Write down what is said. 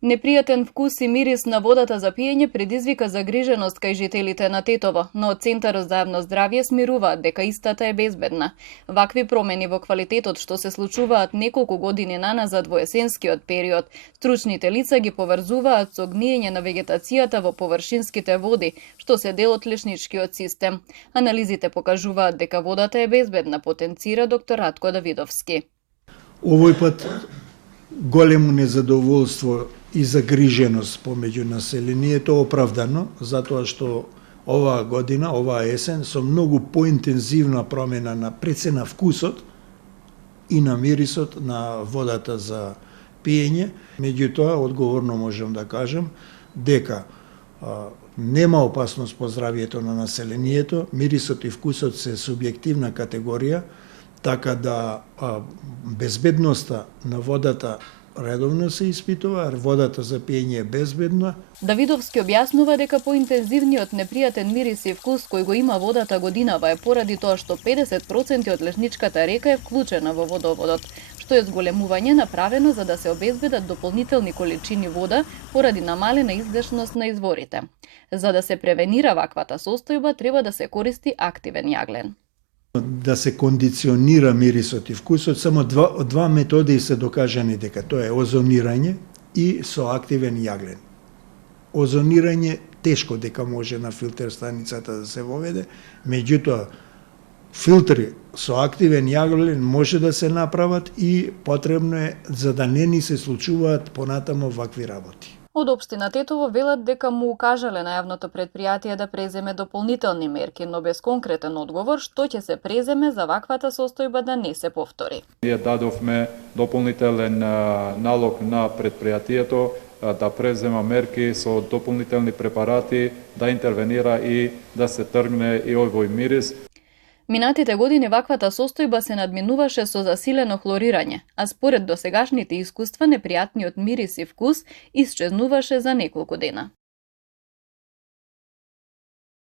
Непријатен вкус и мирис на водата за пиење предизвика загриженост кај жителите на Тетово, но од Центарот за јавно здравје смируваат дека истата е безбедна. Вакви промени во квалитетот што се случуваат неколку години наназад во есенскиот период, стручните лица ги поврзуваат со гниење на вегетацијата во површинските води, што се дел од лесничкиот систем. Анализите покажуваат дека водата е безбедна, потенцира доктор Ратко Давидовски. Овој пат големо незадоволство и загриженост помеѓу населението оправдано, затоа што оваа година, оваа есен, со многу поинтензивна промена на пред на вкусот и на мирисот на водата за пиење. Меѓутоа, одговорно можам да кажам дека нема опасност по здравјето на населението, мирисот и вкусот се субјективна категорија, така да безбедноста на водата редовно се испитува, водата за пиење е безбедна. Давидовски објаснува дека поинтензивниот непријатен мирис и вкус кој го има водата годинава е поради тоа што 50% од лесничката река е вклучена во водоводот, што е зголемување направено за да се обезбедат дополнителни количини вода поради намалена издешност на изворите. За да се превенира ваквата состојба треба да се користи активен јаглен. Да се кондиционира мирисот и вкусот, само два методи се докажани дека тоа е озонирање и со активен јаглен. Озонирање тешко дека може на филтер станицата да се воведе, меѓутоа филтри со активен јаглен може да се направат и потребно е за да не ни се случуваат понатамо вакви работи. Од општина Тетово велат дека му укажале на јавното предпријатие да преземе дополнителни мерки, но без конкретен одговор што ќе се преземе за ваквата состојба да не се повтори. Ние дадовме дополнителен налог на предпријатието да презема мерки со дополнителни препарати, да интервенира и да се тргне и овој мирис. Минатите години ваквата состојба се надминуваше со засилено хлорирање, а според досегашните искуства непријатниот мирис и вкус исчезнуваше за неколку дена.